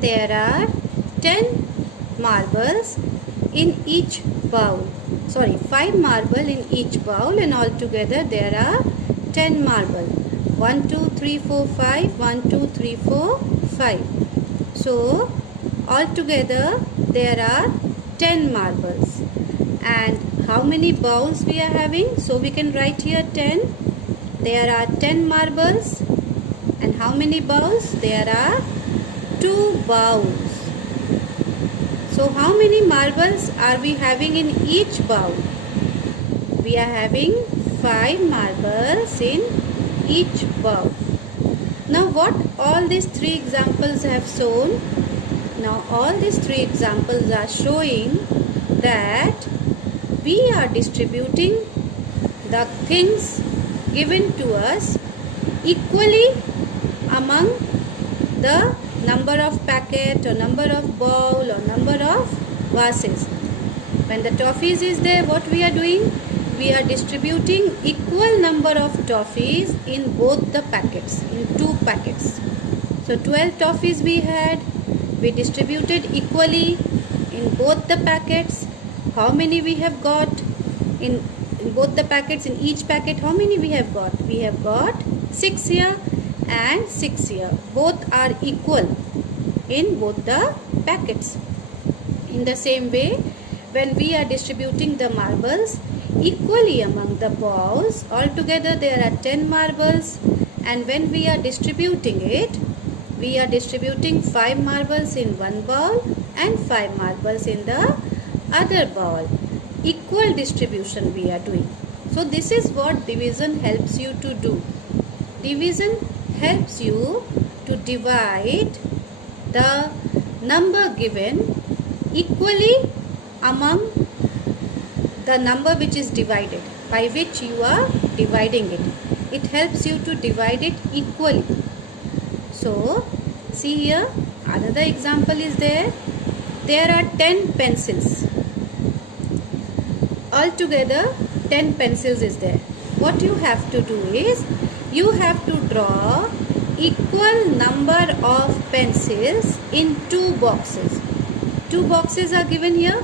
there are 10 marbles in each bowl. Sorry, 5 marbles in each bowl, and altogether there are 10 marbles. 1, 2, 3, 4, 5. 1, 2, 3, 4, 5. So altogether there are 10 marbles. And how many bowls we are having? So we can write here 10. There are 10 marbles. And how many bowls? There are 2 bowls. So how many marbles are we having in each bowl? We are having 5 marbles in each bowl. Now what all these 3 examples have shown? Now all these 3 examples are showing that we are distributing the things given to us equally among the number of packet or number of bowl or number of vases. When the toffees is there, what we are doing? We are distributing equal number of toffees in both the packets, in 2 packets. So 12 toffees we had, we distributed equally in both the packets. How many we have got in both the packets? In each packet, how many we have got? We have got 6 here and 6 here. Both are equal in both the packets. In the same way, when we are distributing the marbles equally among the bowls, altogether there are 10 marbles, and when we are distributing it, we are distributing 5 marbles in one bowl and 5 marbles in the other bowl. Equal distribution we are doing. So this is what division helps you to do. Division helps you to divide the number given equally among the number which is divided, by which you are dividing it. It helps you to divide it equally. So see here, another example is there. There are 10 pencils. Altogether 10 pencils is there. What you have to do is, you have to draw equal number of pencils in 2 boxes. 2 boxes are given here.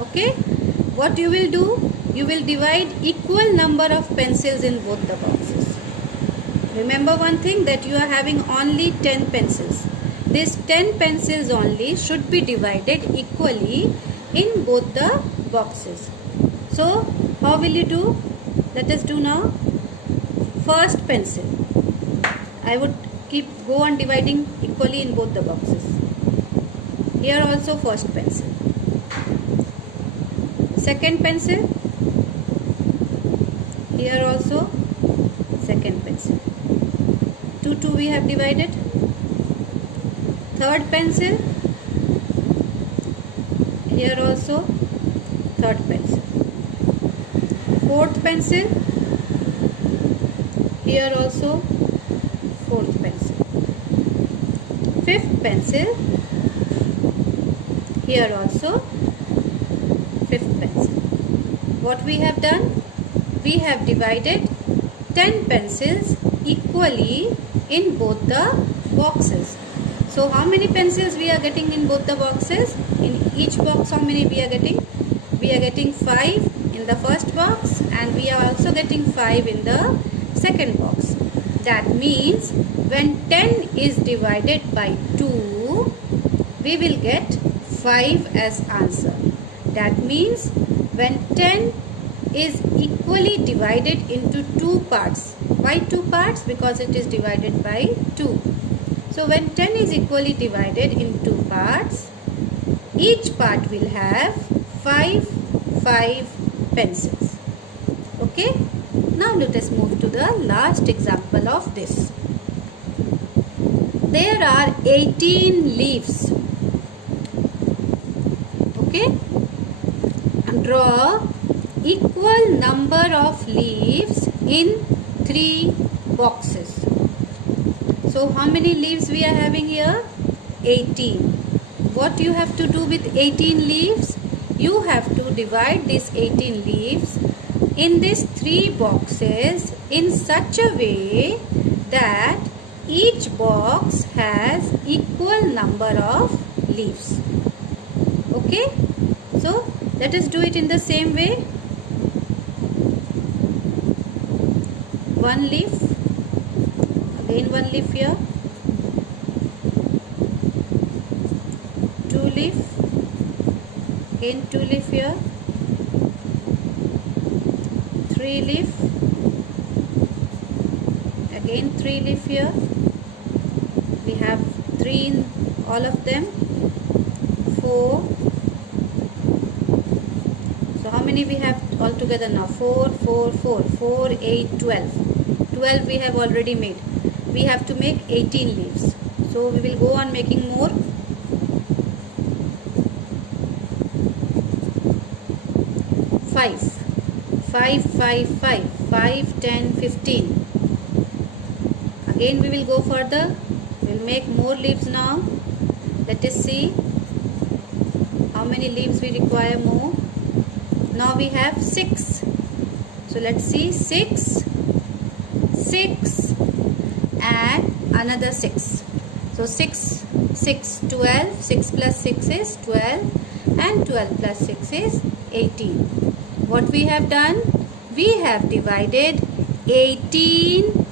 Okay. What you will do? You will divide equal number of pencils in both the boxes. Remember one thing, that you are having only 10 pencils. These 10 pencils only should be divided equally in both the boxes. So how will you do? Let us do now. First pencil, I would go on dividing equally in both the boxes. Here also first pencil. Second pencil. Here also second pencil. 2 we have divided. Third pencil. Here also third pencil. Fourth pencil. Here also fourth pencil. Fifth pencil. Here also fifth pencil. What we have done? We have divided 10 pencils equally in both the boxes. So how many pencils we are getting in both the boxes? In each box, how many we are getting? We are getting 5 in the first box, and we are also getting 5 in the second box. That means when 10 is divided by 2, we will get 5 as answer. That means when 10 is equally divided into 2 parts. Why 2 parts? Because it is divided by 2. So when 10 is equally divided in 2 parts, each part will have 5 pencils. Okay. Now let us move to the last example of this. There are 18 leaves. Okay. Draw equal number of leaves in 3 boxes. So how many leaves we are having here? 18. What you have to do with 18 leaves? You have to divide these 18 leaves in these 3 boxes in such a way that each box has equal number of leaves. Okay, so let us do it in the same way. One leaf, again one leaf here, two leaf, again two leaf here, three leaf, again three leaf here. We have three in all of them, four. So how many we have altogether now? 4, 4, 4, 4, 8, 12. 12 we have already made. We have to make 18 leaves. So we will go on making more. 5, 5, 5, 5, 5, 10, 15. Again we will go further. We will make more leaves now. Let us see how many leaves we require more. Now we have 6. So let's see, 6, 6 and another 6. So 6, 6, 12, 6 plus 6 is 12 and 12 plus 6 is 18. What we have done? We have divided 18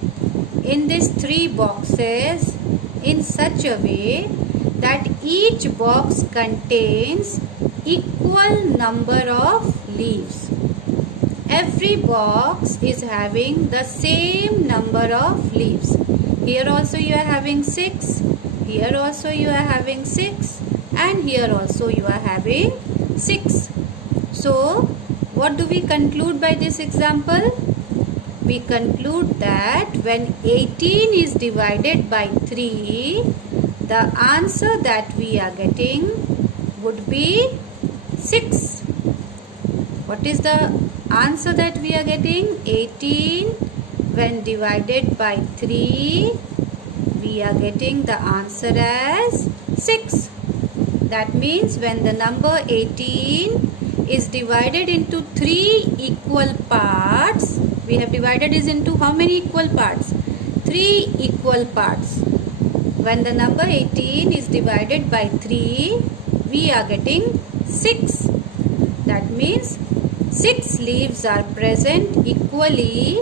in these 3 boxes in such a way that each box contains equal number of leaves. Every box is having the same number of leaves. Here also you are having 6, here also you are having 6, and here also you are having 6. So what do we conclude by this example? We conclude that when 18 is divided by 3, the answer that we are getting would be 6. What is the answer that we are getting? 18 when divided by 3, we are getting the answer as 6. That means when the number 18 is divided into 3 equal parts, we have divided it into how many equal parts? 3 equal parts. When the number 18 is divided by 3, we are getting 6. That means 6 leaves are present equally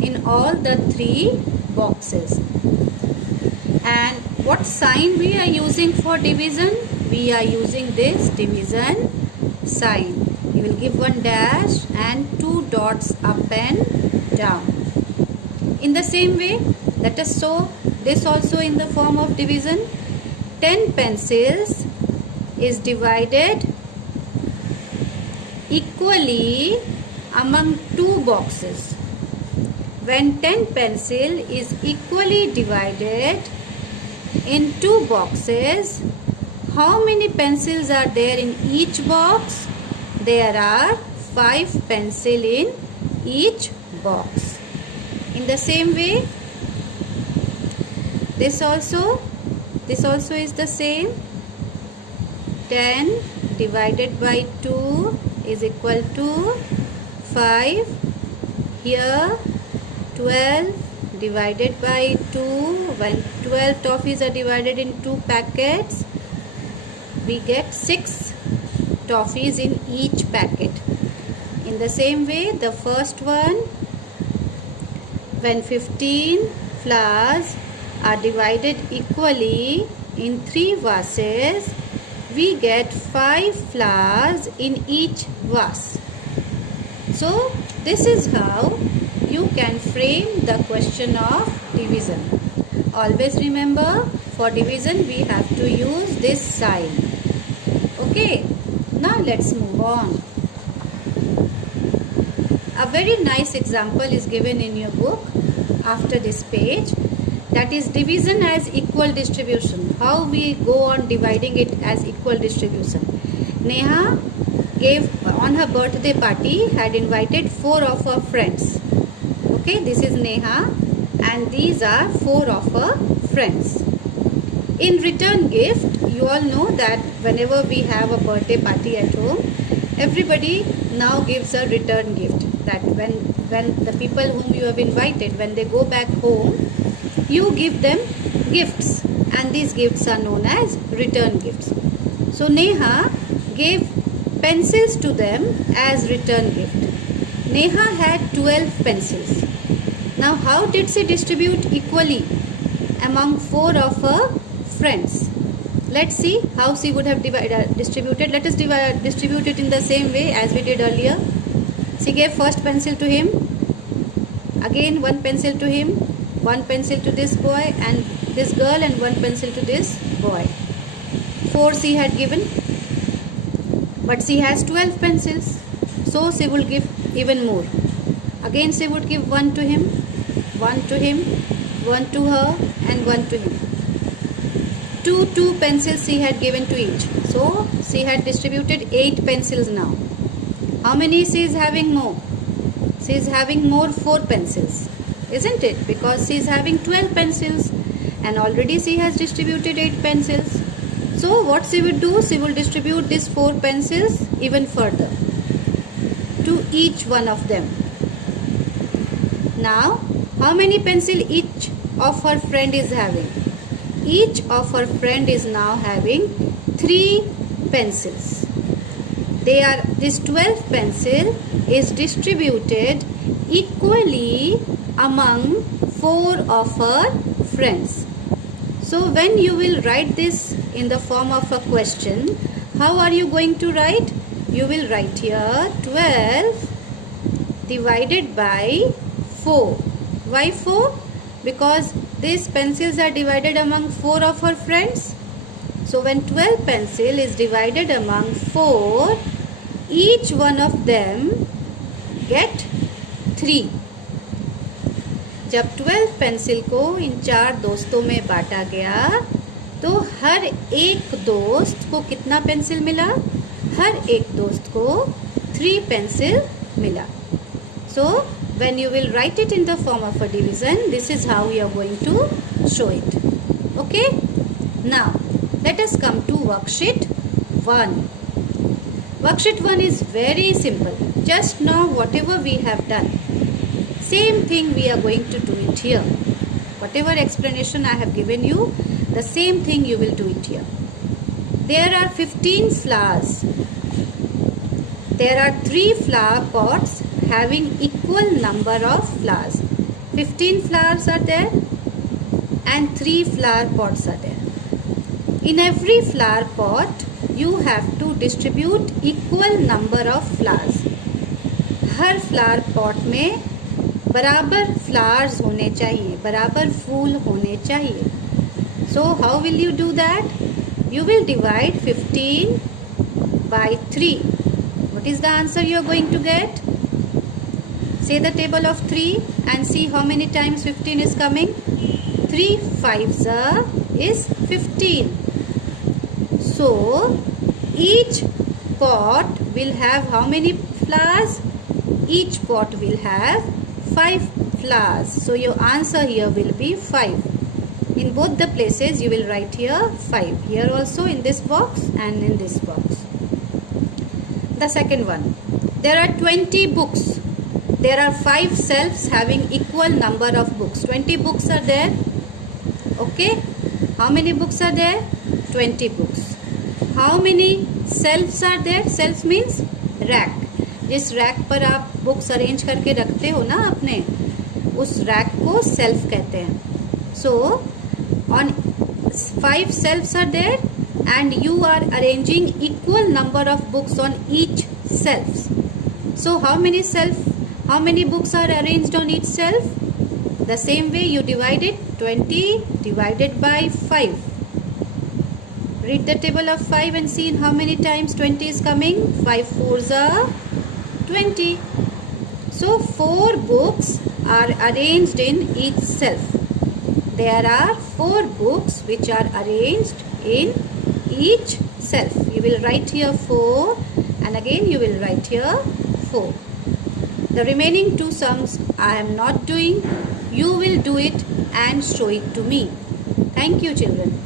in all the 3 boxes. And what sign we are using for division? We are using this division sign. We will give one dash and 2 dots up and down. In the same way, let us show this also in the form of division. 10 pencils is divided equally among 2 boxes. When 10 pencil is equally divided in 2 boxes, how many pencils are there in each box? There are 5 pencils in each box. In the same way, this also is the same. 10 divided by 2 is equal to 5. Here 12 divided by 2, when 12 toffees are divided in 2 packets, we get 6 toffees in each packet. In the same way, the first one, when 15 flowers are divided equally in 3 vases, we get 5 flowers in each vase. So this is how you can frame the question of division. Always remember, for division we have to use this sign. Okay, now let's move on. A very nice example is given in your book after this page, that is division as equal distribution. How we go on dividing it as equal distribution. Neha gave on her birthday party, had invited 4 of her friends. Okay, this is Neha and these are 4 of her friends. In return gift, you all know that whenever we have a birthday party at home, everybody now gives a return gift. That when the people whom you have invited, when they go back home, you give them gifts, and these gifts are known as return gifts. So Neha gave pencils to them as return gift. Neha had 12 pencils. Now how did she distribute equally among 4 of her friends? Let's see how she would have distributed. Let us distribute it in the same way as we did earlier. She gave first pencil to him, again 1 pencil to him, 1 pencil to this boy and this girl, and 1 pencil to this boy. 4 she had given, but she has 12 pencils, so she will give even more. Again she would give 1 to him, 1 to him, 1 to her and 1 to him. 2 pencils she had given to each, so she had distributed 8 pencils now. How many she is having more? She is having more 4 pencils, isn't it? Because she is having 12 pencils and already she has distributed 8 pencils. So what she will do, she will distribute these 4 pencils even further to each one of them. Now how many pencils each of her friend is having? Each of her friend is now having 3 pencils. This 12 pencil is distributed equally among 4 of her friends. So when you will write this in the form of a question, how are you going to write? You will write here 12 divided by 4. Why 4? Because these pencils are divided among 4 of her friends. So when 12 pencil is divided among 4, each one of them get 3. जब 12 pencil को इन 4 दोस्तों में बांटा गया तो हर एक दोस्त को कितना पेंसिल मिला? हर एक दोस्त को 3 पेंसिल मिला. So when you will write it in the form of a division, this is how you are going to show it. Okay? Now let us come to worksheet 1. Worksheet 1 is very simple. Just now whatever we have done, same thing we are going to do it here. Whatever explanation I have given you, the same thing you will do it here. There are 15 flowers. There are 3 flower pots having equal number of flowers. 15 flowers are there and 3 flower pots are there. In every flower pot, you have to distribute equal number of flowers. Her flower pot में बराबर flowers होने चाहिए, बराबर फूल होने चाहिए. So how will you do that? You will divide 15 by 3. What is the answer you are going to get? Say the table of 3 and see how many times 15 is coming. 3 5s is 15. So each pot will have how many flowers? Each pot will have 5 flowers. So your answer here will be 5. In both the places you will write here 5. Here also in this box and in this box. The second one. There are 20 books. There are 5 shelves having equal number of books. 20 books are there. Okay. How many books are there? 20 books. How many shelves are there? Shelves means rack. जिस rack पर आप books arrange करके रखते हो ना अपने, उस rack को सेल्फ कहते हैं. So on 5 shelves are there and you are arranging equal number of books on each shelves. So how many books are arranged on each shelf? The same way you divide it, 20 divided by 5. Read the table of 5 and see how many times 20 is coming. 5 4s are 20. So 4 books are arranged in each shelf. There are 4 books which are arranged in each shelf. You will write here 4 and again you will write here 4. The remaining 2 sums I am not doing. You will do it and show it to me. Thank you, children.